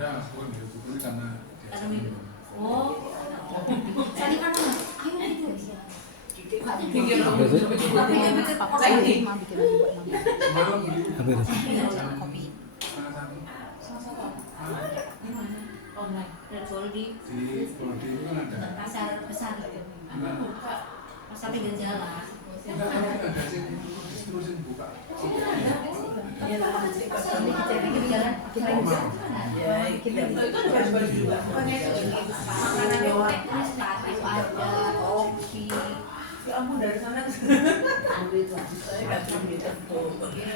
Ada pun itu karena minum. Oh. Cari mana mas? Ayo tidur. Bikin semalam beli kopi. Online. Dan Goldi. Di Goldi itu kan ada. Pasar besar. Pasar pinggir jalan. Enggak, ada sih distribusi buka. Ya ampun dari sana saya nggak bisa punya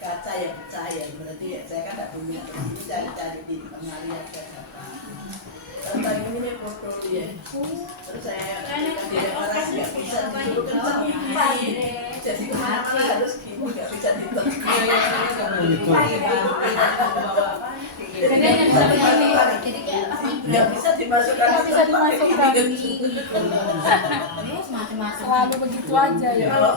kaca yang pecah ya, berarti saya kan tidak punya, jadi cari-cari di tengah lihat kaca. Tadi ini foto ya, terus saya dia orang nggak bisa disuruh kencang lipat, jadi kemana-mana harus gini, nggak bisa ditekan. Nggak bisa dimasukkan, selalu begitu aja ya. Kalau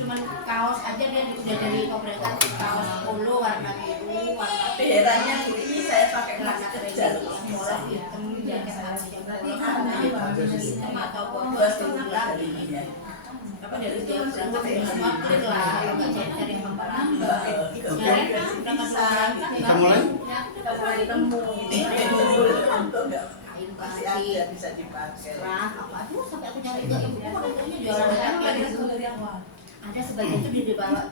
Cuman kaos aja dia udah dari pemerintah, kaos polo warna biru, warna herannya ini saya pakai warna kerja merah hitam, jaket atau bos dari ini ya. apa dari dia berangkat dari semua clear lah, nggak cari apa lagi. Sekarang kan berangkat Kita mulai? Kita mulai ketemu ini masih ada bisa dipakai. Apa tuh sampai aku nyari ke ibu makanya jualan kaki ada sebagian itu di bawah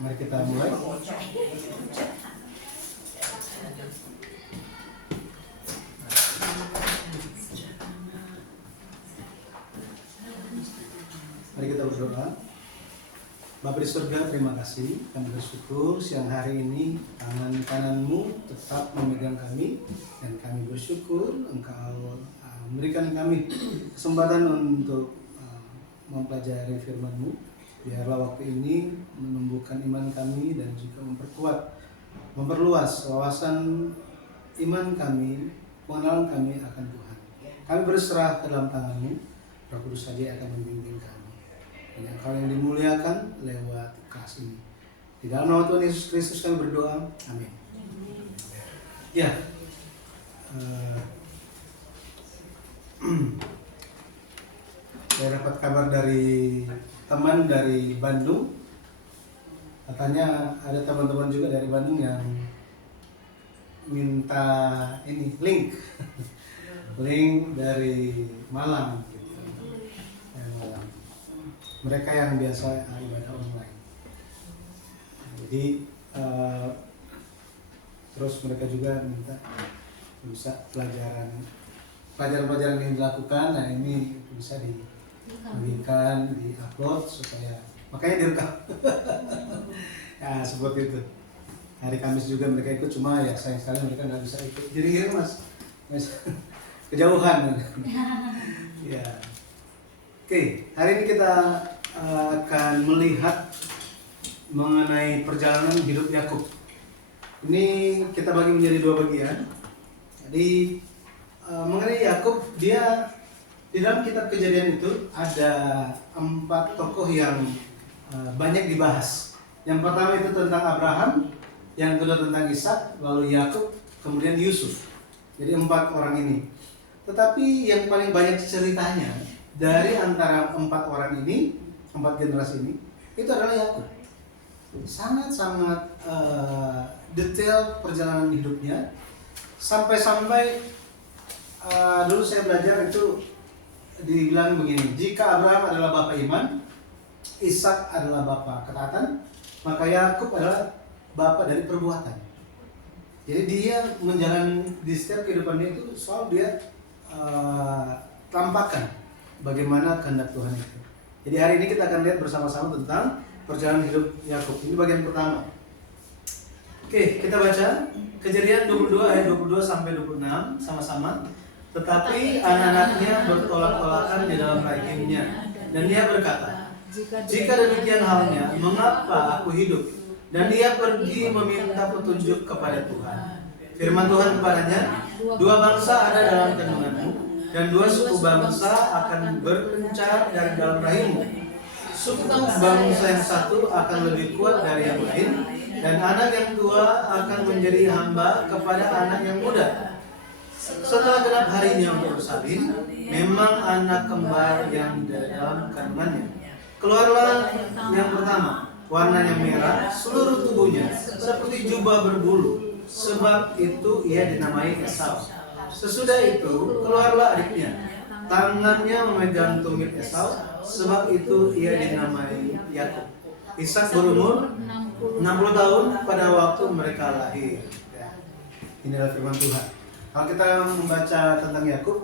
Mari kita mulai. Mari kita berdoa. Bapa di surga, terima kasih. Kami bersyukur siang hari ini tangan kananmu tetap memegang kami, dan kami bersyukur Engkau memberikan kami kesempatan untuk mempelajari firman-Mu. Biarlah waktu ini menumbuhkan iman kami dan juga memperluas wawasan iman kami, pengenalan kami akan Tuhan. Kami berserah ke dalam tangan-Mu. Roh Kudus saja akan membimbing kami. Dan Engkau yang dimuliakan lewat kelas ini. Di dalam nama Tuhan Yesus Kristus kami berdoa. Amin. Ya. Saya dapat kabar dari teman dari Bandung. Katanya ada teman-teman juga dari Bandung yang minta ini link dari Malang gitu. Malang. Mereka yang biasa ibadah online. Jadi terus mereka juga minta bisa pelajaran yang dilakukan, nah ini bisa dibagikan, di-upload supaya makanya direkam. Ya seperti itu. Hari Kamis juga mereka ikut, cuma ya sayang sekali mereka nggak bisa ikut. Jadi mas kejauhan. Ya. Oke, hari ini kita akan melihat mengenai perjalanan hidup Yakub. Ini kita bagi menjadi dua bagian. Jadi mengenai Yakub, dia di dalam kitab Kejadian itu ada 4 tokoh yang banyak dibahas. Yang pertama itu tentang Abraham, yang kedua tentang Ishak, lalu Yakub, kemudian Yusuf. Jadi 4 orang ini. Tetapi yang paling banyak ceritanya dari antara 4 orang ini, 4 generasi ini, itu adalah Yakub. Sangat-sangat detail perjalanan hidupnya, sampai-sampai dulu saya belajar itu dibilang begini, jika Abraham adalah bapa iman, Ishak adalah bapa ketaatan, maka Yakub adalah bapa dari perbuatan. Jadi dia menjalani di setiap kehidupannya itu selalu dia tampakkan bagaimana kehendak Tuhan itu. Jadi hari ini kita akan lihat bersama-sama tentang perjalanan hidup Yakub. Ini bagian pertama. Oke, kita baca Kejadian 22 ayat 22 sampai 26 sama-sama. Tetapi anak-anaknya bertolak-tolakan di dalam rahimnya, dan dia berkata, jika demikian halnya, mengapa aku hidup? Dan dia pergi meminta petunjuk kepada Tuhan. Firman Tuhan kepadanya, dua bangsa ada dalam kandunganmu, dan dua suku bangsa akan berpencar dari dalam rahimmu. Suku bangsa yang satu akan lebih kuat dari yang lain, dan anak yang tua akan menjadi hamba kepada anak yang muda. Setelah genap harinya untuk bersalin, memang anak kembar yang di dalam kandungannya. Keluarlah yang pertama, warnanya merah, seluruh tubuhnya seperti jubah berbulu, sebab itu ia dinamai Esau. Sesudah itu keluarlah adiknya, tangannya memegang tumit Esau, sebab itu ia dinamai Yakub. Ishak berumur 60 tahun pada waktu mereka lahir. Ya. Inilah firman Tuhan. Kalau kita membaca tentang Yakub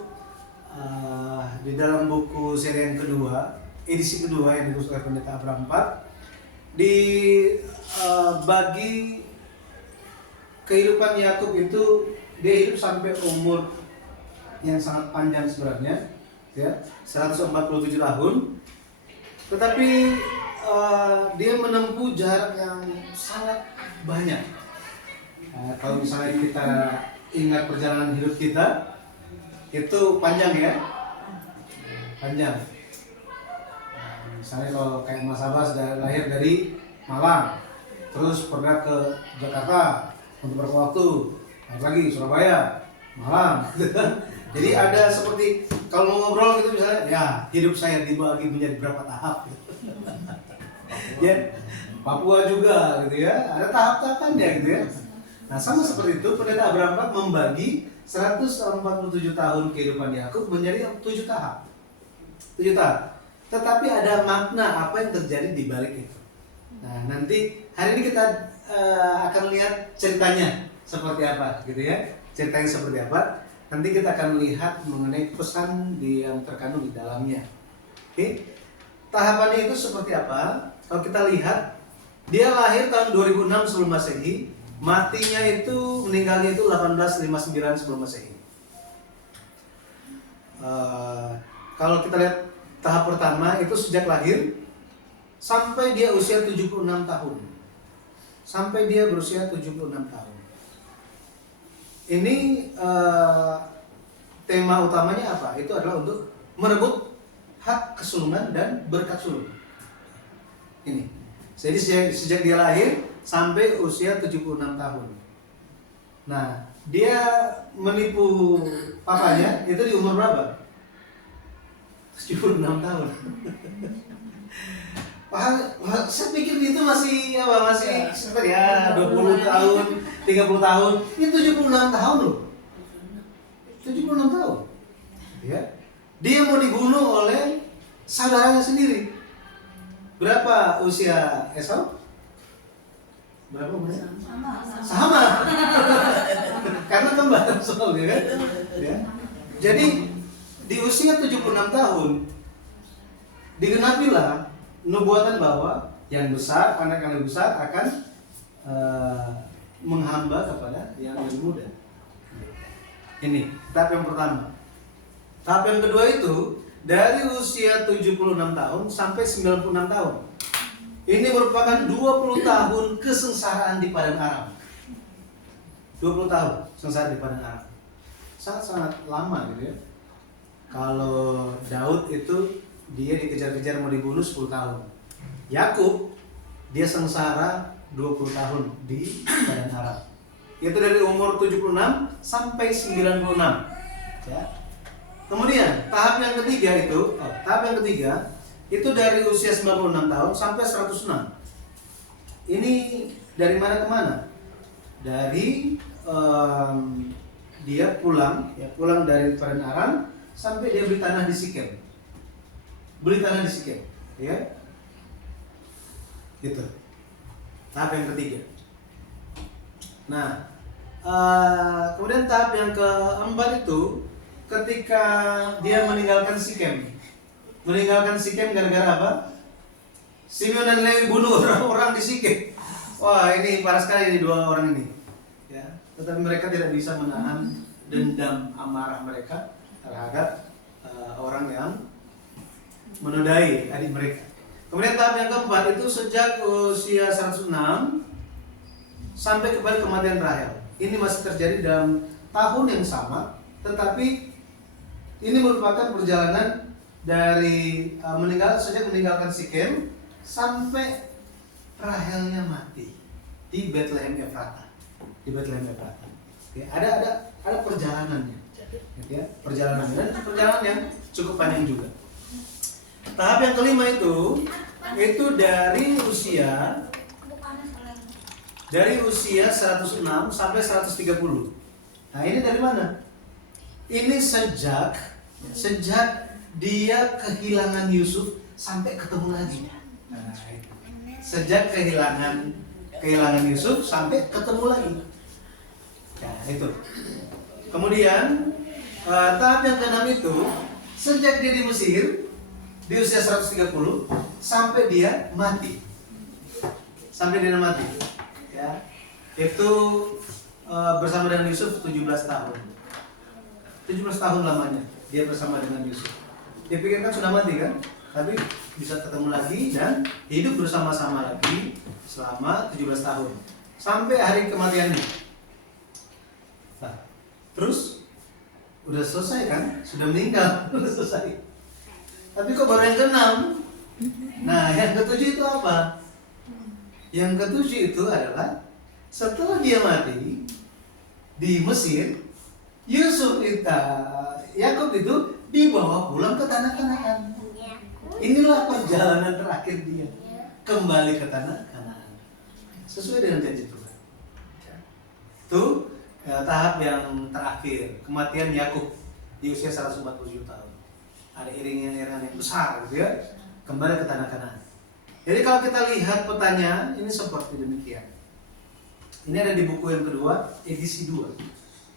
di dalam buku seri yang kedua, edisi kedua yang ditulis oleh Pendeta Abraham IV, bagi kehidupan Yakub itu dia hidup sampai umur yang sangat panjang sebenarnya, ya 147 tahun. Tetapi dia menempuh jarak yang sangat banyak. Kalau misalnya kita ingat perjalanan hidup kita, itu panjang ya, panjang. Misalnya kalau kayak Mas Abbas lahir dari Malang, terus bergerak ke Jakarta untuk beberapa waktu, naik lagi Surabaya, Malang. Jadi ada seperti kalau mau ngobrol gitu misalnya, ya hidup saya dibagi menjadi berapa tahap. Ya, Papua juga gitu ya, ada tahap-tahapannya gitu ya. Nah sama seperti itu Pendeta Abraham IV membagi 147 tahun kehidupan Yakub menjadi 7 tahap. 7 tahap. Tetapi ada makna apa yang terjadi di balik itu. Nah nanti hari ini kita akan lihat ceritanya seperti apa gitu ya. Ceritanya seperti apa. Nanti kita akan melihat mengenai pesan yang terkandung di dalamnya. Oke. Tahapannya itu seperti apa? Kalau kita lihat, dia lahir tahun 2006 sebelum Masehi, matinya itu meninggalnya itu 1859 sebelum Masehi. Kalau kita lihat tahap pertama itu sejak lahir sampai dia usia 76 tahun. Sampai dia berusia 76 tahun. Ini tema utamanya apa? Itu adalah untuk merebut hak kesulungan dan berkat sulung. Ini. Jadi sejak dia lahir sampai usia 76 tahun. Nah, dia menipu papanya itu di umur berapa? 76 tahun. Saya pikir itu masih seperti ya 20 tahun, 30 tahun. Ini 76 tahun loh. 76 tahun. Ya. Dia mau dibunuh oleh saudaranya sendiri. Berapa usia Esau? Berapa umurnya? Sama. Karena kembar soalnya kan. Ya. Jadi di usia 76 tahun digenapilah nubuatan bahwa yang besar, anak yang lebih besar akan menghamba kepada yang lebih muda. Ini tahap yang pertama. Tahap yang kedua itu dari usia 76 tahun sampai 96 tahun. Ini merupakan 20 tahun kesengsaraan di padang Aram. 20 tahun sengsara di padang Aram. Sangat-sangat lama gitu ya. Kalau Daud itu dia dikejar-kejar mau dibunuh 10 tahun. Yakub dia sengsara 20 tahun di padang Aram. Itu dari umur 76 sampai 96. Ya. Kemudian tahap yang ketiga itu dari usia 96 tahun sampai 106. Ini dari mana ke mana? Dari dia pulang dari padang Aram sampai dia beli tanah di Sikem. Ya. Gitu. Tahap yang ketiga. Nah, kemudian tahap yang keempat itu ketika dia meninggalkan Sikem. Meninggalkan Sikem gara-gara apa? Simeon dan Lewi bunuh orang-orang di Sikem. Wah, ini parah sekali ini dua orang ini. Ya, tetapi mereka tidak bisa menahan dendam amarah mereka terhadap orang yang menodai adik mereka. Kemudian tahap yang keempat itu sejak usia 106 sampai kepada kematian Rahel. Ini masih terjadi dalam tahun yang sama, tetapi ini merupakan perjalanan dari sejak meninggalkan Sikem sampai Rahelnya mati di Bethlehem Efrata. Di Bethlehem Efrata. Ya, ada perjalanannya. Ya, perjalanan dan perjalanan yang cukup panjang juga. Tahap yang kelima itu dari usia 106 sampai 130. Nah, ini dari mana? Ini sejak dia kehilangan Yusuf sampai ketemu lagi. Nah, itu. Sejak kehilangan Yusuf sampai ketemu lagi. Nah, itu. Kemudian tahap yang keenam itu sejak dia di Mesir di usia 130 sampai dia mati. Ya. Itu bersama dengan Yusuf 17 tahun. 17 tahun lamanya dia bersama dengan Yusuf. Dia pikirkan sudah mati kan? Tapi bisa ketemu lagi dan hidup bersama-sama lagi selama 17 tahun. Sampai hari kematiannya. Nah, terus udah selesai kan? Sudah meninggal, udah selesai. Tapi kok baru yang ke-6? Nah, yang ke-7 itu apa? Yang ke-7 itu adalah setelah dia mati di Mesir, Yakub itu dibawa pulang ke tanah Kanaan. Inilah perjalanan terakhir dia kembali ke tanah Kanaan sesuai dengan janji Tuhan. Itu tahap yang terakhir, kematian Yakub di usia 147 tahun. Ada iringan-iringan yang besar gitu ya, kembali ke tanah Kanaan. Jadi kalau kita lihat petanya ini seperti demikian. Ini ada di buku yang kedua, edisi 2.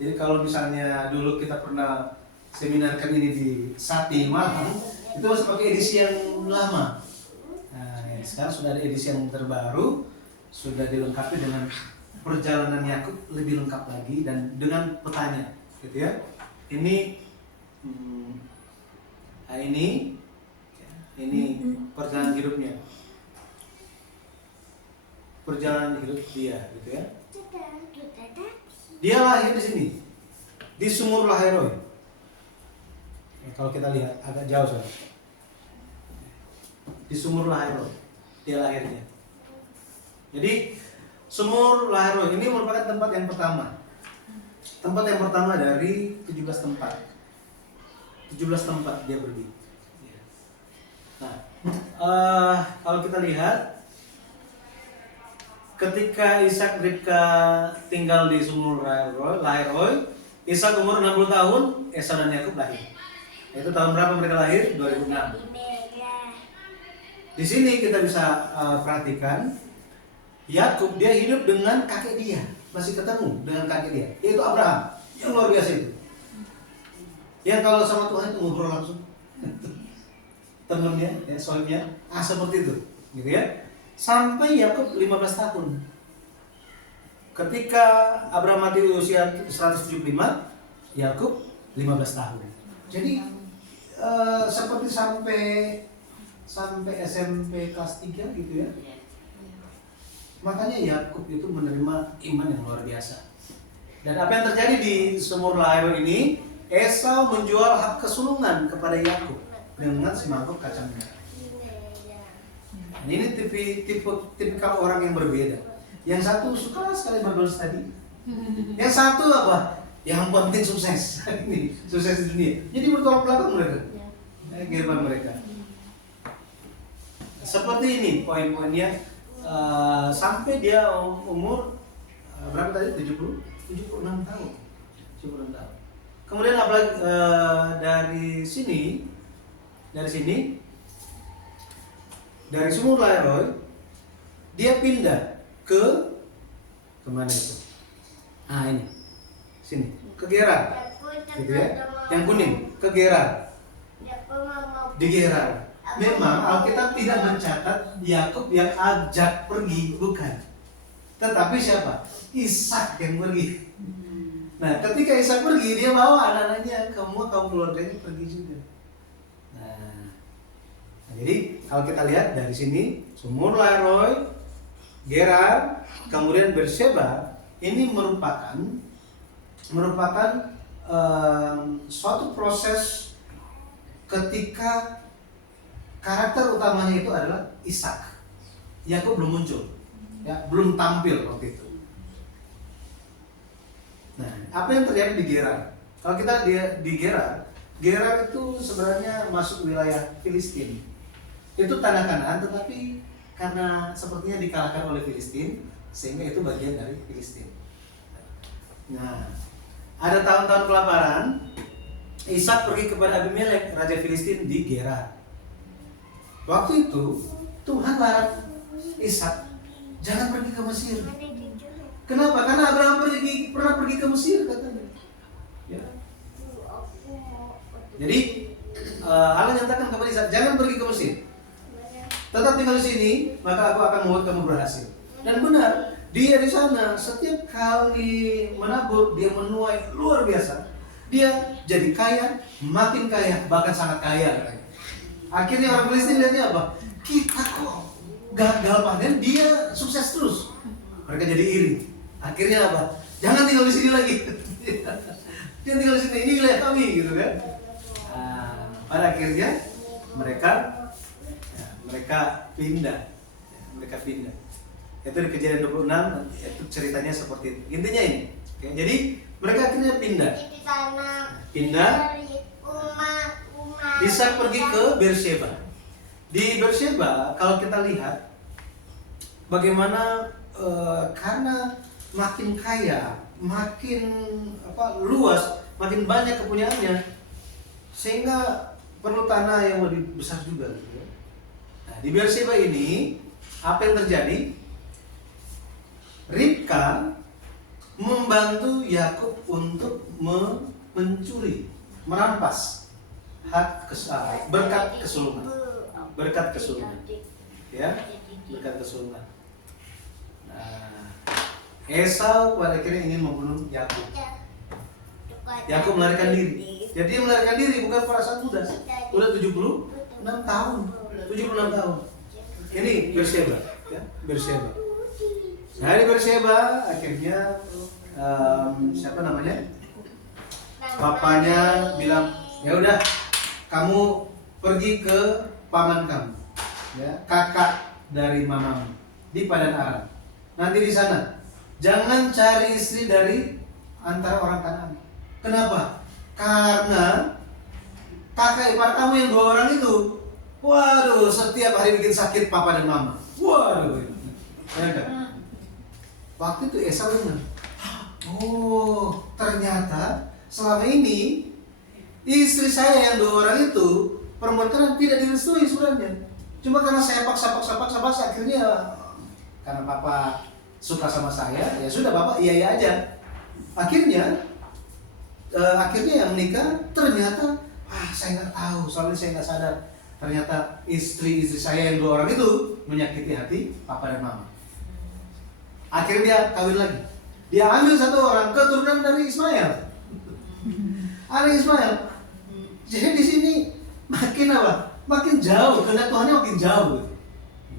Jadi kalau misalnya dulu kita pernah seminarkan ini di Sati Malang, itu masih pakai edisi yang lama. Nah, sekarang sudah ada edisi yang terbaru, sudah dilengkapi dengan perjalanan Yakub lebih lengkap lagi dan dengan petanya, gitu ya. Ini perjalanan hidupnya, perjalanan hidup dia, gitu ya. Dia lahir di sini, di Sumur Lahairoi. Kalau kita lihat agak jauh saja. Di Sumur Lahairoi dia lahirnya. Jadi Sumur Lahairoi ini merupakan tempat yang pertama. Tempat yang pertama dari 17 tempat. 17 tempat dia pergi. Nah, kalau kita lihat ketika Ishak Ribka tinggal di Sumur Lahairoi, Ishak umur 60 tahun, Esau dan Yakub lahir. Itu tahun berapa mereka lahir? 2006. Di sini kita bisa perhatikan Yakub dia hidup dengan kakek dia, masih ketemu dengan kakek dia, yaitu Abraham. Yang luar biasa itu. Yang kalau sama Tuhan itu ngobrol langsung. Temennya, ya, soalnya, seperti itu, gitu ya. Sampai Yakub 15 tahun. Ketika Abraham mati usia 175, Yakub 15 tahun. Jadi seperti sampai SMP kelas 3 gitu ya. Makanya Yakub itu menerima iman yang luar biasa. Dan apa yang terjadi di Sumur Lahairoi ini, Esau menjual hak kesulungan kepada Yakub dengan semangkuk kacang merah. Ini tipikal orang yang berbeda. Yang satu suka sekali berdosa tadi. Yang satu apa? Yang penting sukses. Ini sukses di dunia. Jadi bertolak belakang mereka. Kehidupan mereka. Seperti ini poin-poinnya sampai dia umur berapa tadi? 76 tahun. 76 tahun. Kemudian apalagi dari sini dari Sumur Lahairoi dia pindah ke mana itu? Ini sini ke Gerar, gitu ya? Yang kuning ke Gerar, di Gerar. Memang Alkitab tidak mencatat Yakub yang ajak pergi, bukan. Tetapi siapa? Ishak yang pergi. Nah, ketika Ishak pergi, dia bawa anak-anaknya, kaum keluarganya pergi juga. Jadi kalau kita lihat dari sini Sumur Lahairoi, Gerar, kemudian Beersheba, ini merupakan suatu proses ketika karakter utamanya itu adalah Ishak. Yakub belum muncul, ya, belum tampil waktu itu. Nah, apa yang terjadi di Gerar? Kalau kita di Gerar itu sebenarnya masuk wilayah Filistin. Itu tanah Kanaan, tetapi karena sepertinya dikalahkan oleh Filistin, sehingga itu bagian dari Filistin. Nah, ada tahun-tahun kelaparan, Ishak pergi kepada Abimelek, raja Filistin di Gerar. Waktu itu Tuhan larang Ishak jangan pergi ke Mesir. Kenapa? Karena Abraham pernah pergi ke Mesir katanya. Ya. Jadi Allah nyatakan kepada Ishak jangan pergi ke Mesir. Tetap tinggal di sini, maka aku akan membuat kamu berhasil. Dan benar, dia di sana setiap kali menabur dia menuai luar biasa. Dia jadi kaya, makin kaya, bahkan sangat kaya katanya. Akhirnya orang Filistin lihatnya apa? Kita kok gagal panen, dia sukses terus. Mereka jadi iri. Akhirnya apa? Jangan tinggal di sini lagi. Jangan tinggal di sini, ini wilayah kami gitu kan. Nah, pada akhirnya mereka pindah. Mereka pindah. Itu di Kejadian 26, itu ceritanya seperti itu. Intinya ini. Oke, jadi mereka akhirnya pindah. Ishak pergi ke Beersheba. Di Beersheba kalau kita lihat bagaimana karena makin kaya, makin luas, makin banyak kepunyaannya, sehingga perlu tanah yang lebih besar juga. Nah, di Beersheba ini apa yang terjadi? Ribka membantu Yakub untuk mencuri, merampas berkat kesulungan. Ya, berkat kesulungan. Nah, Esau pada akhirnya ingin membunuh Yakub. Yakub melarikan diri. Jadi dia melarikan diri bukan pada saat muda. Udah 76 tahun. 76 tahun. Ini Beersheba, ya, Beersheba. Nah, di Beersheba akhirnya siapa namanya? Bapaknya bilang, "Ya udah, kamu pergi ke paman kamu, ya, kakak dari mamamu di Padan Aram. Nanti di sana jangan cari istri dari antara orang Kanaan. Kenapa? Karena kakak ipar kamu yang 2 orang itu, waduh, setiap hari bikin sakit papa dan mama. Waduh, ya kan? Waktu itu Esau dengar, oh, ternyata selama ini istri saya yang 2 orang itu perempuan Kanaan tidak direstui sebenarnya. Cuma karena saya paksa akhirnya karena papa suka sama saya, ya sudah bapak iya aja. Akhirnya yang menikah ternyata saya nggak tahu, soalnya saya nggak sadar ternyata istri saya yang 2 orang itu menyakiti hati papa dan mama. Akhirnya dia kawin lagi. Dia ambil 1 orang keturunan dari Ismail. Ada Ismail. Jadi di sini makin apa? Makin jauh, kehendak Tuhannya makin jauh.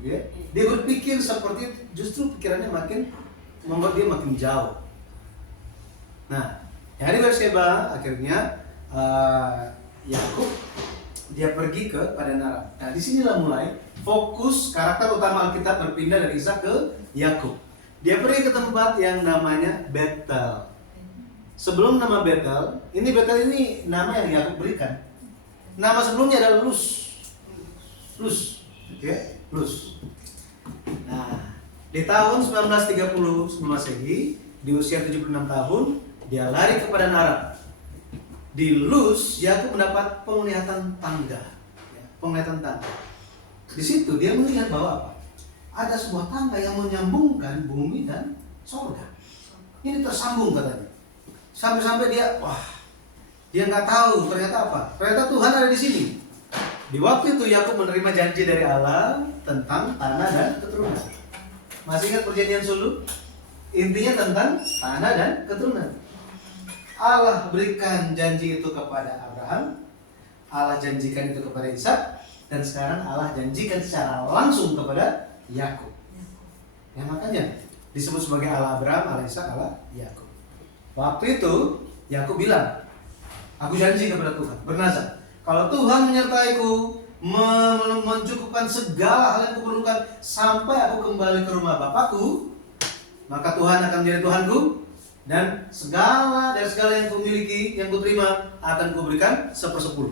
Ya. Dia berpikir seperti itu, justru pikirannya makin membuat dia makin jauh. Nah, dari Beersheba akhirnya Yakub dia pergi ke Padan Aram. Nah, disinilah mulai fokus karakter utama Alkitab berpindah dari Ishak ke Yakub. Dia pergi ke tempat yang namanya Betel. Sebelum nama Betel ini nama yang Yakub berikan. Nama sebelumnya adalah Luz. Nah, di tahun 1930 sebelum Masehi, di usia 76 tahun, dia lari ke Padan Aram. Di Luz, Yakub mendapat penglihatan tangga. Di situ dia melihat bahwa apa? Ada sebuah tangga yang menyambungkan bumi dan surga. Ini tersambung katanya. Sampai-sampai dia nggak tahu ternyata apa. Ternyata Tuhan ada di sini. Di waktu itu Yakub menerima janji dari Allah tentang tanah dan keturunan. Masih ingat perjanjian Sulu? Intinya tentang tanah dan keturunan. Allah berikan janji itu kepada Abraham, Allah janjikan itu kepada Ishak, dan sekarang Allah janjikan secara langsung kepada Yakub. Ya makanya disebut sebagai Allah Abraham, Allah Ishak, Allah Yakub. Waktu itu Yakub bilang, aku janji kepada Tuhan, bernazar, kalau Tuhan menyertaiku, mencukupkan segala hal yang kuperlukan sampai aku kembali ke rumah Bapakku, maka Tuhan akan menjadi Tuhanku, dan segala yang kumiliki, yang kuterima akan kuberikan 1/10.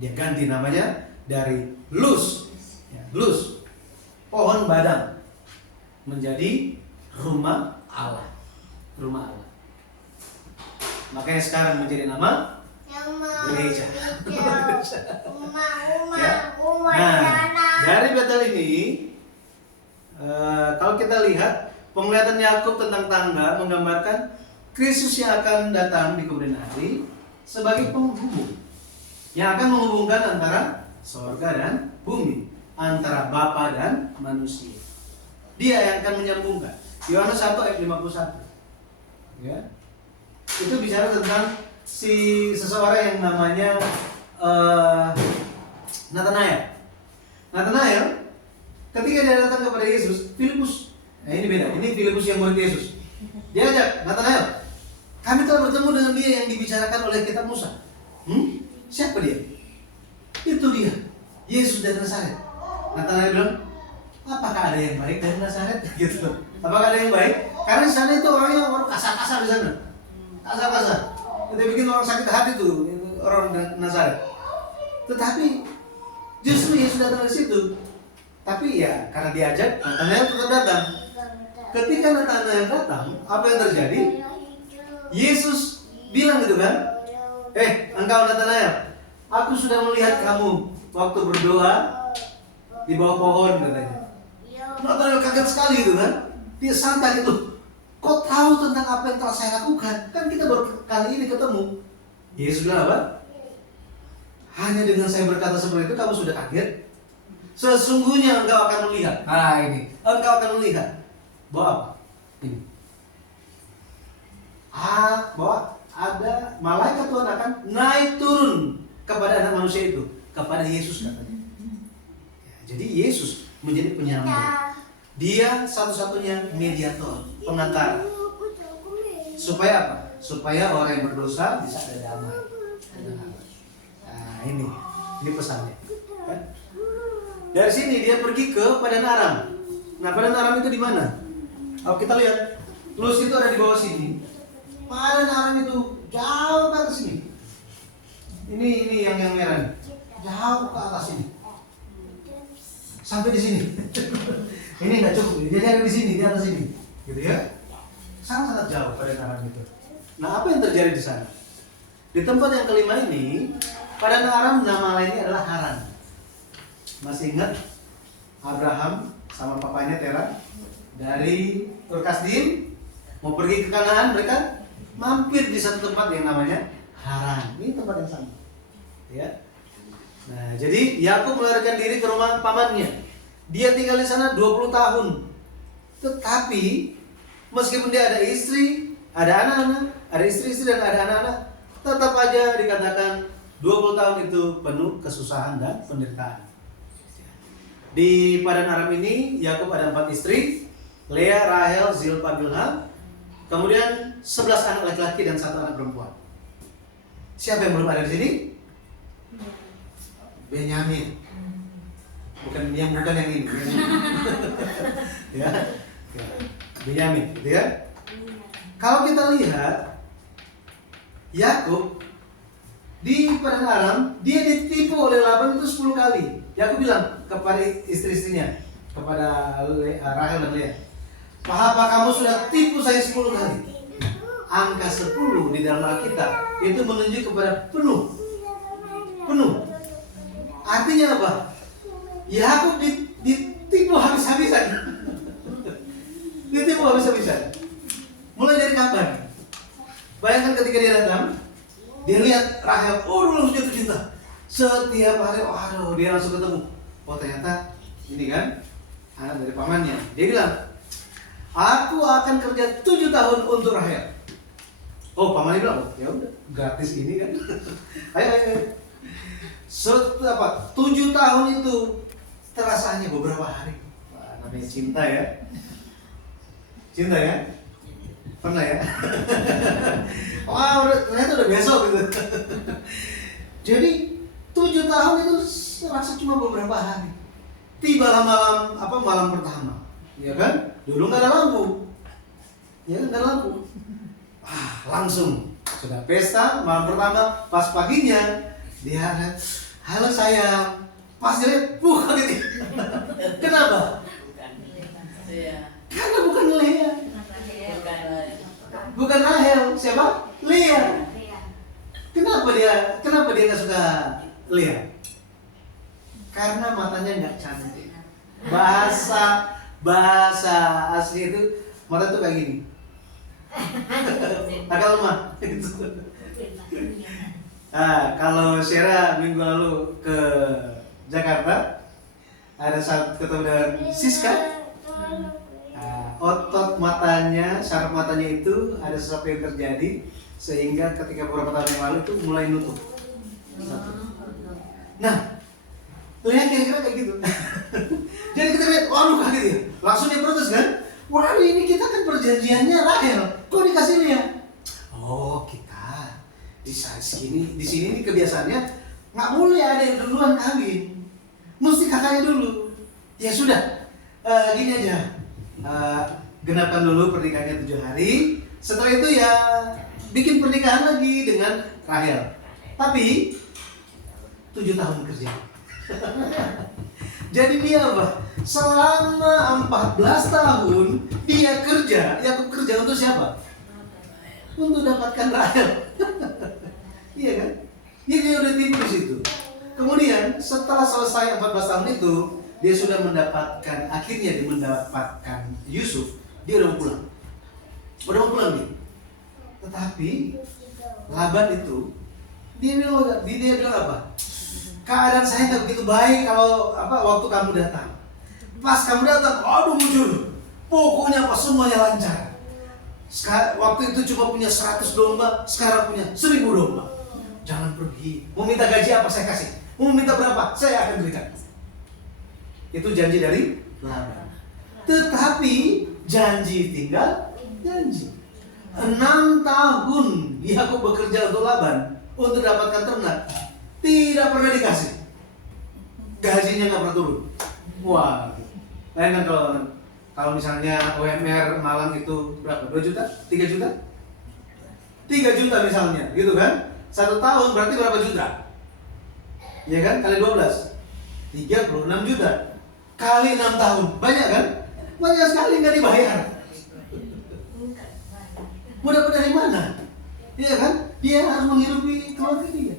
Dia ganti namanya dari Luz, pohon badang, menjadi rumah Allah. Rumah Allah. Makanya sekarang menjadi nama gereja. Ya. Nah, dari Betel ini, kalau kita lihat penglihatan Yakub tentang tangga menggambarkan Kristus yang akan datang di kemudian hari sebagai penghubung yang akan menghubungkan antara sorga dan bumi, antara Bapa dan manusia. Dia yang akan menyambungkan. Yohanes 1 ayat 51. Ya. Itu bicara tentang seseorang yang namanya Nathanael. Nathanael ketika dia datang kepada Yesus, Filipus. Nah ini beda. Ini Filipus yang murid Yesus. Dia ajak Nathanael, kami telah bertemu dengan dia yang dibicarakan oleh kitab Musa. Siapa dia? Itu dia, Yesus dari Nazaret. Nathanael bilang, apakah ada yang baik dari Nazaret? Gitu. Apakah ada yang baik? Karena di sana itu orangnya orang kasar-kasar di sana. Kasar-kasar. Itu bikin orang sakit hati tuh orang Nazaret. Tetapi justru Yesus datang di situ. Tapi ya karena diajak, Nathanael tetap datang. Ketika Nathanael datang, apa yang terjadi? Yesus bilang gitu kan, engkau Nathanael, aku sudah melihat kamu waktu berdoa di bawah pohon, katanya. Nathanael kaget sekali gitu kan. Dia santai gitu. Kau tahu tentang apa yang telah saya lakukan? Kan kita baru kali ini ketemu. Yesus bilang apa? Hanya dengan saya berkata seperti itu kamu sudah kaget? Sesungguhnya engkau akan melihat. Nah ini, engkau akan melihat bahwa apa? Ini. Bahwa ada malaikat Tuhan akan naik turun kepada anak manusia itu, kepada Yesus katanya. Jadi Yesus menjadi penyambung. Dia satu-satunya mediator, pengantar. Supaya apa? Supaya orang yang berdosa bisa ada damai. Nah ini pesannya. Dari sini dia pergi ke Padan Aram. Nah Padan Aram itu di mana? Kalau kita lihat, Luz itu ada di bawah sini. Padan Aram itu jauh ke atas sini. Ini yang merah. Jauh ke atas sini. Sampai di sini. Ini nggak cukup. Jadi ada di sini, di atas sini, gitu ya. Sangat jauh Padan Aram itu. Nah, apa yang terjadi di sana? Di tempat yang kelima ini, Padan Aram nama lainnya adalah Haran. Masih ingat Abraham sama papanya Tera dari Ur Kasdim mau pergi ke Kanaan, mereka mampir di satu tempat yang namanya Haran. Ini tempat yang sama. Ya. Nah, jadi Yakub melarikan diri ke rumah pamannya. Dia tinggal di sana 20 tahun. Tetapi meskipun dia ada istri, ada anak-anak, ada istri-istri dan ada anak-anak, tetap aja dikatakan 20 tahun itu penuh kesusahan dan penderitaan. Di Padan Aram ini Yakub ada 4 istri, Lea, Rahel, Zilpa, Bilha. Kemudian 11 anak laki-laki dan 1 anak perempuan. Siapa yang belum ada di sini? Benyamin. Bukan yang ini. Ya. Benyamin, gitu ya. Kalau kita lihat Yakub di Padan Aram, dia ditipu oleh Laban itu 10 kali. Yakub bilang kepada istri-istrinya, kepada Rahel dan Lea, "Apa kamu sudah tipu saya 10 kali?" Angka 10 di dalam Alkitab itu menunjuk kepada penuh. Artinya apa? Yakub ditipu habis-habisan. Ditipu habis-habisan. Mulai dari kapan? Bayangkan ketika dia datang, dia lihat Rahel, langsung jatuh cinta. Setiap hari, dia langsung ketemu. Oh ternyata ini kan anak dari pamannya. Dia bilang, aku akan kerja 7 tahun untuk Rahel. Oh pamannya bilang, ya udah gratis ini kan. Ayo. 7 tahun itu terasa hanya beberapa hari. Wah, namanya cinta ya. Cinta ya? Pernah ya? Wah, ternyata udah besok gitu. Jadi 7 tahun itu rasa cuma beberapa hari. Tibalah malam pertama, ya kan? Dulu nggak ada lampu, ya nggak ada lampu. Langsung sudah pesta malam pertama. Pas paginya dia ada, halo sayang. Pas dia lihat, kaget. Kenapa? Iya. Karena bukan Lea, Bukan. bukan Rahel. Siapa? Lea. Kenapa dia nggak suka Lea? Karena matanya nggak cantik. Bahasa asli itu mata tuh kayak gini. Agak lemah. Nah, kalau Syera minggu lalu ke Jakarta, ada saat ketemu dengan Siska. Nah, otot matanya, saraf matanya itu ada sesuatu yang terjadi sehingga ketika beberapa tahun yang lalu itu mulai nutup. Nah, Lea kira-kira kayak gitu. Jadi kita lihat, waduh kaget ya. Langsung dia protes kan? Wah, ini kita kan perjanjiannya Rahel, kok dikasih Lea? Oh, kita di sini kebiasaannya nggak boleh ada yang duluan kawin, mesti kakaknya dulu. Ya sudah, gini aja, genapkan dulu pernikahannya 7 hari. Setelah itu ya bikin pernikahan lagi dengan Rahel. Tapi 7 tahun kerja. Jadi dia apa? Selama 14 tahun dia kerja. Yakub kerja untuk siapa? Untuk dapatkan Rahel. Iya kan? Dia udah tipu di situ. Kemudian setelah selesai 14 tahun itu, dia sudah akhirnya dia mendapatkan Yusuf. Dia udah mau pulang. Udah mau pulang nih. Tetapi Laban itu dia bilang apa? Keadaan saya nggak begitu baik kalau waktu kamu datang. Pas kamu datang, aduh mujur. Pokoknya semuanya lancar. Waktu itu cuma punya 100 domba, sekarang punya 1000 domba. Jangan pergi. Mau minta gaji apa saya kasih. Mau minta berapa saya akan berikan. Itu janji dari Laban. Tetapi janji tinggal janji. 6 tahun Yakub bekerja untuk Laban untuk dapatkan ternak. Tidak pernah dikasih. Gajinya nggak pernah turun. Wah, lain kan kalau misalnya UMR Malang itu berapa? 2 juta? 3 juta? 3 juta misalnya, gitu kan? 1 tahun berarti berapa juta? Ya kan? Kali 12 36 juta. Kali 6 tahun, banyak kan? Banyak sekali nggak dibayar. Mau dapat dari mana? Iya kan? Dia harus menghidupi keluarga dia.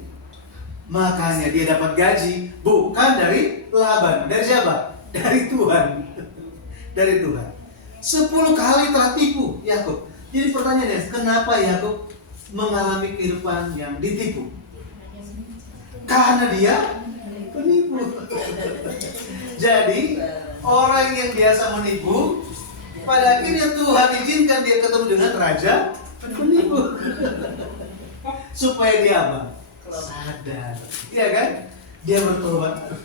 Makanya dia dapat gaji bukan dari Laban. Dari siapa? Dari Tuhan. Dari Tuhan. 10 kali telah tipu Yakub. Jadi pertanyaannya, kenapa Yakub mengalami kehidupan yang ditipu? Karena dia penipu. Jadi orang yang biasa menipu, pada akhirnya Tuhan izinkan dia ketemu dengan raja penipu. Supaya dia apa? Sadar, iya kan? Dia bertobat.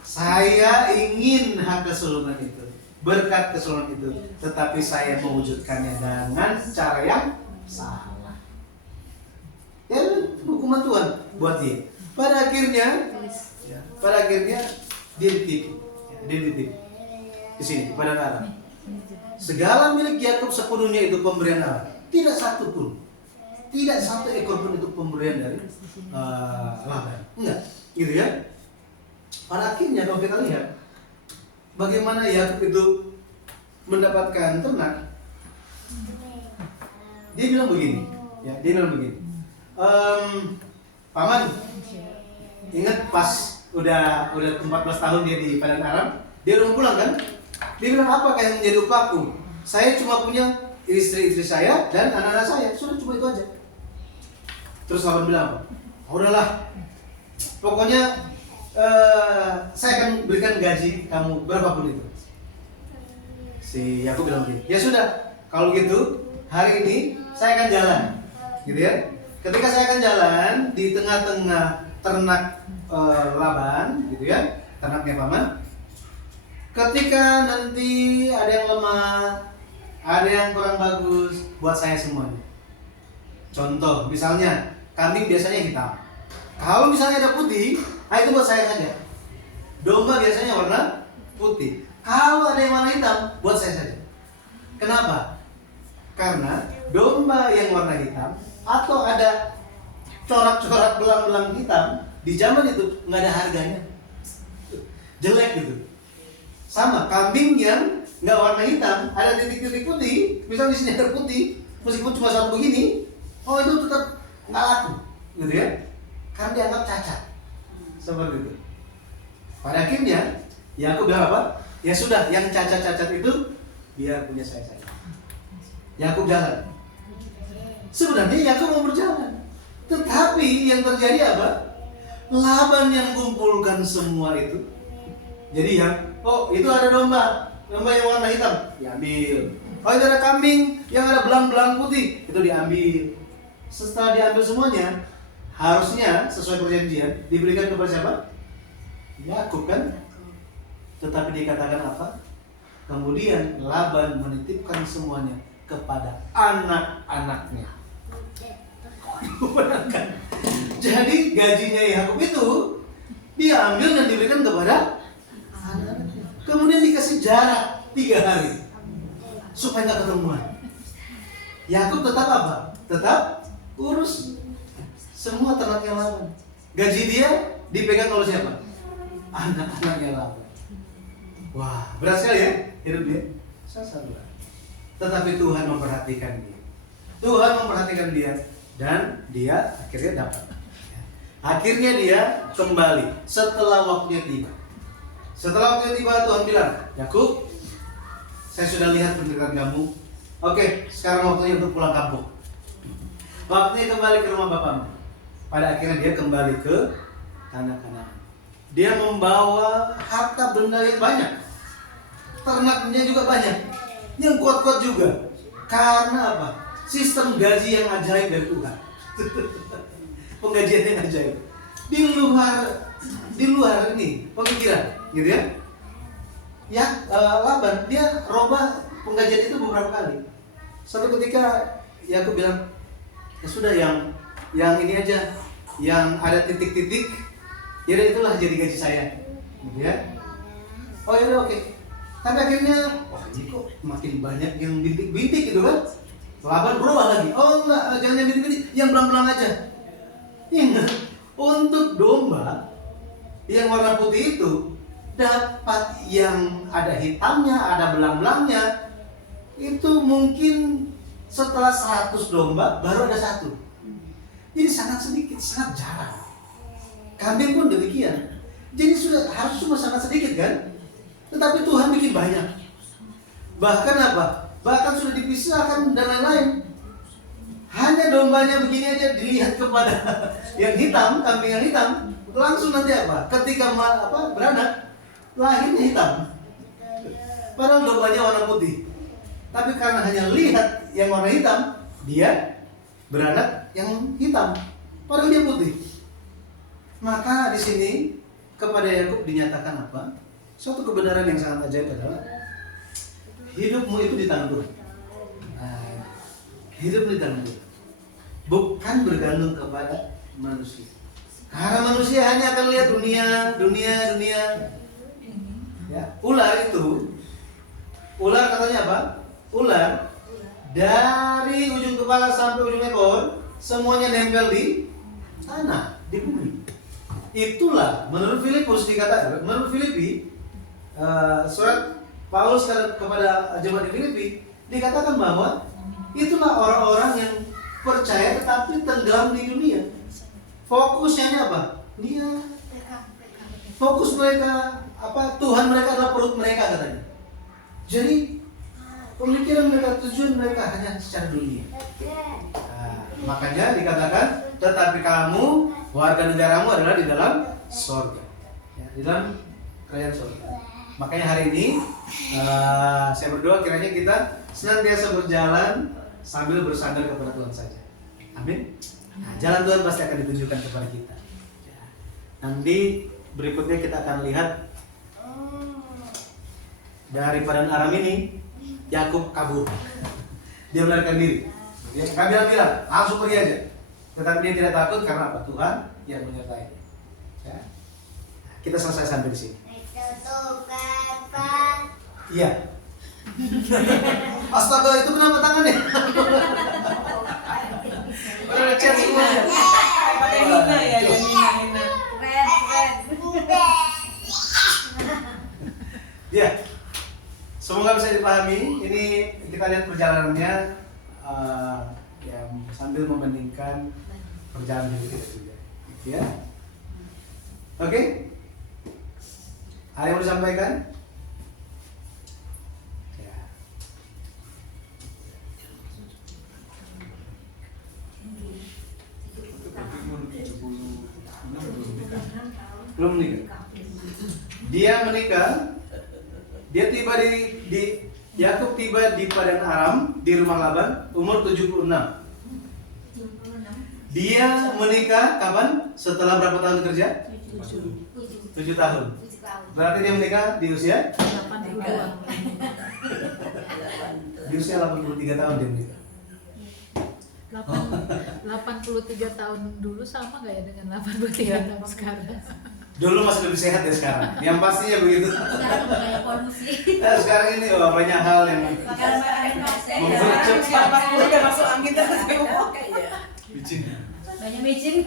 Saya ingin hak kesulungan itu, berkat kesulungan itu, tetapi saya mewujudkannya dengan cara yang salah. Ya, hukuman Tuhan buat dia. Pada akhirnya dia ditipu. Di sini pada Allah. Segala milik Yakub sepenuhnya itu pemberian Allah. Tidak satu pun. Tidak satu ekor pun itu pemberian dari Laban. Enggak, gitu ya. Pada akhirnya kalau kita lihat bagaimana Yakub itu mendapatkan ternak, dia bilang begini, ya, Paman, ingat pas udah 14 tahun dia di Padang Aram, dia udah pulang kan? Dia bilang, apa yang menjadi upahku? Saya cuma punya istri saya dan anak-anak saya, sudah cuma itu aja. Terus Laban bilang apa? Udahlah, pokoknya saya akan berikan gaji kamu berapapun itu. Si Yakub bilang begini, ya sudah, kalau gitu hari ini saya akan jalan, gitu ya. Ketika saya akan jalan di tengah-tengah ternak Laban, gitu ya, ternaknya paman, Ketika nanti ada yang lemah, ada yang kurang bagus, buat saya semuanya. Contoh, misalnya kambing biasanya hitam. Kalau misalnya ada putih, itu buat saya saja. Domba biasanya warna putih. Kalau ada yang warna hitam, buat saya saja. Kenapa? Karena domba yang warna hitam atau ada corak-corak belang-belang hitam di zaman itu nggak ada harganya, jelek gitu. Sama kambing yang nggak warna hitam, ada titik-titik putih, misalnya di sini ada putih, meskipun cuma satu begini, oh itu tetap nggak laku, gitu ya, karena dianggap cacat, seperti itu. Pada akhirnya, ya aku bilang apa? Ya sudah, yang cacat-cacat itu biar punya saya saja. Yakub jalan. Sebenarnya Yakub mau berjalan, tetapi yang terjadi apa? Laban yang kumpulkan semua itu. Jadi yang, oh itu ada domba yang warna hitam, diambil. Oh itu ada kambing yang ada belang-belang putih, itu diambil. Setelah diambil semuanya, harusnya sesuai perjanjian diberikan kepada siapa? Yakub kan? Tetapi dikatakan apa? Kemudian Laban menitipkan semuanya kepada anak-anaknya. Jadi gajinya Yakub itu diambil dan diberikan kepada anak-anaknya. Kemudian dikasih jarak 3 hari supaya nggak ketemuan. Yakub tetap apa? Tetap urus semua ternaknya Laban. Gaji dia dipegang oleh siapa? Anak-anaknya Laban. Wah, berat sekali ya hidup dia. Sasar. Tetapi Tuhan memperhatikan dia. Tuhan memperhatikan dia dan dia akhirnya dapat. Akhirnya dia kembali setelah waktunya tiba. Setelah waktunya tiba, Tuhan bilang, Yakub, saya sudah lihat penderitaan kamu. Oke, sekarang waktunya untuk pulang kampung. Waktunya kembali ke rumah bapakmu. Pada akhirnya dia kembali ke tanah Kanaan. Dia membawa harta benda yang banyak. Ternaknya juga banyak. Yang kuat-kuat juga. Karena apa? Sistem gaji yang ajaib dari Tuhan. Penggajian yang ajaib. Di luar ini pemikiran, gitu ya. Ya, Laban dia robah penggajian itu beberapa kali. Suatu ketika Yakub bilang, ya sudah yang ini aja, yang ada titik-titik, ya itulah jadi gaji saya, gitu ya. Oh ya udah oke. Tapi akhirnya, ini kok makin banyak yang bintik-bintik gitu kan? Laban berubah lagi. Oh enggak, jangan yang bintik-bintik, yang belang-belang aja. Ingat, untuk domba yang warna putih itu dapat yang ada hitamnya, ada belang-belangnya, itu mungkin setelah 100 domba baru ada 1. Jadi sangat sedikit, sangat jarang. Kambing pun demikian. Jadi harus cuma sangat sedikit kan? Tetapi Tuhan bikin banyak. Bahkan apa? Bahkan sudah dipisahkan dan lain-lain. Hanya dombanya begini aja dilihat kepada yang hitam, kambing yang hitam, langsung nanti apa? Ketika beranak, lahirnya hitam. Padahal dombanya warna putih. Tapi karena hanya lihat yang warna hitam, dia beranak yang hitam. Padahal dia putih. Maka di sini kepada Yakub dinyatakan apa? Suatu kebenaran yang sangat ajaib adalah hidupmu itu ditanggung. Hidup ditanggung. Bukan bergantung kepada manusia. Karena manusia hanya akan lihat dunia. Ya, ular katanya apa? Ular dari ujung kepala sampai ujung ekor semuanya nempel di tanah, di bumi. Itulah menurut Filipus dikatakan, menurut Filipi surat Paulus kepada jemaat di Filipi dikatakan bahwa itulah orang-orang yang percaya tetapi tenggelam di dunia. Fokusnya apa? Dia. Fokus mereka apa? Tuhan mereka adalah perut mereka katanya. Jadi pemikiran mereka, tujuan mereka hanya secara dunia. Makanya dikatakan, tetapi kamu warga negaramu adalah di dalam surga, ya, di dalam kerajaan surga. Makanya hari ini saya berdoa kiranya kita senantiasa berjalan sambil bersandar kepada Tuhan saja. Amin. Nah, jalan Tuhan pasti akan ditunjukkan kepada kita. Nanti berikutnya kita akan lihat dari Paddan Aram ini, Yakub kabur. Dia melarikan diri. Dia bilang, langsung pergi aja. Tetapi dia tidak takut karena apa? Tuhan yang menyertai. Ya. Kita selesai sampai di sini. Iya. Astaga, itu kenapa tangannya? Udah lecet semuanya. Pakai Nina ya, dia Nina. Ya, semoga bisa dipahami. Ini kita lihat perjalanannya yang sambil membandingkan perjalanan hidup kita juga. Ya, oke. Ada yang mau disampaikan? Ya. Berarti umur 76 belum nikah. Belum menikah. Dia menikah. Dia tiba di Yakub tiba di Paddan Aram di rumah Laban umur 76. Dia menikah kapan? Setelah berapa tahun kerja? 7 tahun. Berarti dia menikah di usia? 82. Di usia 83 tahun dia menikah. 83 tahun dulu sama nggak ya dengan 83 tahun sekarang? Dulu masih lebih sehat ya sekarang. Yang pastinya begitu. Sekarang banyak polusi. Nah, sekarang ini banyak hal yang Pas udah masuk angin terus kayaknya. bicin. Banyak micin.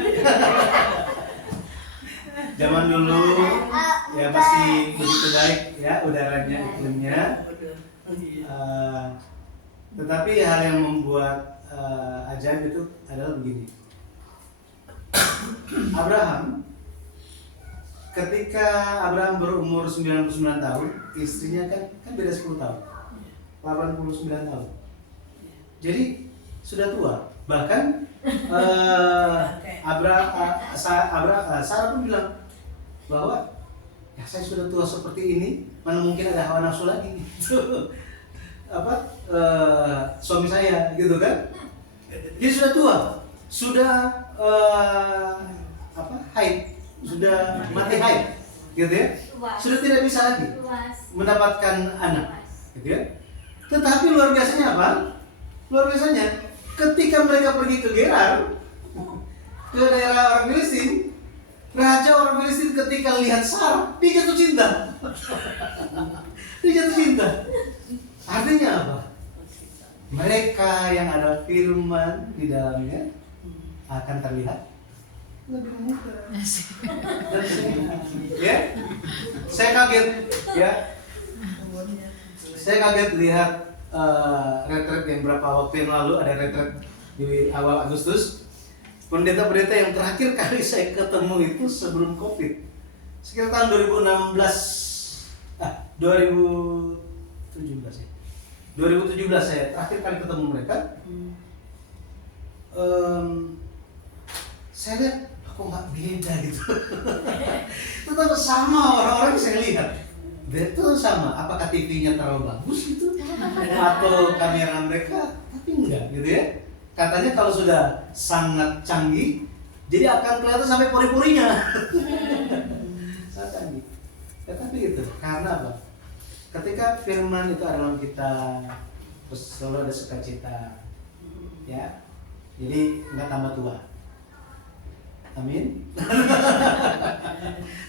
Zaman dulu ya pasti begitu baik ya udaranya, iklimnya. Tetapi hal yang membuat ajaib itu adalah begini. Abraham, ketika Abraham berumur 99 tahun, istrinya kan beda 10 tahun, 89 tahun. Jadi sudah tua. Bahkan Sarah pun bilang bahwa ya saya sudah tua seperti ini, mana mungkin ada hawa nafsu lagi gitu. Suami saya gitu kan. Dia sudah tua, sudah haid, sudah mati haid, gitu ya. Sudah tidak bisa lagi mendapatkan anak, gitu ya. Tetapi luar biasanya apa? Luar biasanya ketika mereka pergi ke Gerar, ke daerah orang Filistin, raja orang Filistin ketika lihat Sarah, dia jatuh cinta. Dia jatuh cinta. Artinya apa? Mereka yang ada firman di dalamnya akan terlihat lebih muda. Ya, saya kaget ya. Saya kaget lihat retret yang berapa waktu yang lalu, ada retret di awal Agustus. Pendeta-pendeta yang terakhir kali saya ketemu itu sebelum COVID, sekitar tahun 2017 ya. 2017 saya terakhir kali ketemu mereka. Saya lihat kok nggak beda gitu. Tetap sama orang-orang yang saya lihat. Itu sama. Apakah TV-nya terlalu bagus gitu? Atau kamera mereka? Tapi enggak gitu ya. Katanya kalau sudah sangat canggih, jadi akan kelihatan sampai pori-porinya. Sangat canggih. Tetapi gitu. Karena apa? Ketika firman itu ada dalam kita, terus selalu ada sukacita, ya. Jadi nggak tambah tua. Amin.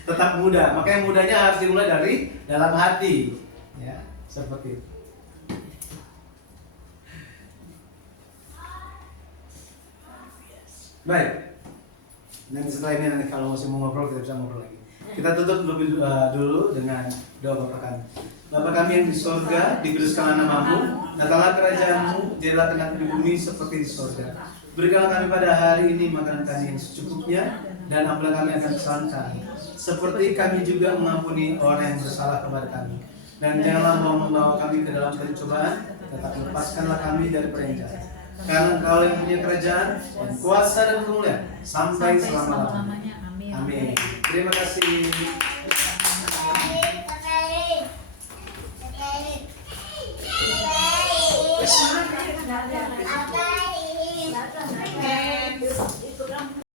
Tetap muda. Makanya mudanya harus dimulai dari dalam hati, ya. Seperti itu. Baik. Dan setelah ini nanti kalau masih mau ngobrol kita bisa ngobrol lagi. Kita tutup dulu dengan doa Bapa kami. Bapa kami yang di sorga, dikuduskanlah namamu, datanglah kerajaanmu, jadilah kehendakmu di bumi seperti di sorga. Berikanlah kami pada hari ini makanan kami yang secukupnya, dan ampunilah kami akan kesalahan kami, seperti kami juga mengampuni orang yang bersalah kepada kami. Dan janganlah membawa kami ke dalam pencobaan, tetapi lepaskanlah kami dari jahat. Karena Engkau yang punya kerajaan, dan kuasa dan kemuliaan sampai selama-lamanya. Amin. Terima kasih. Apa?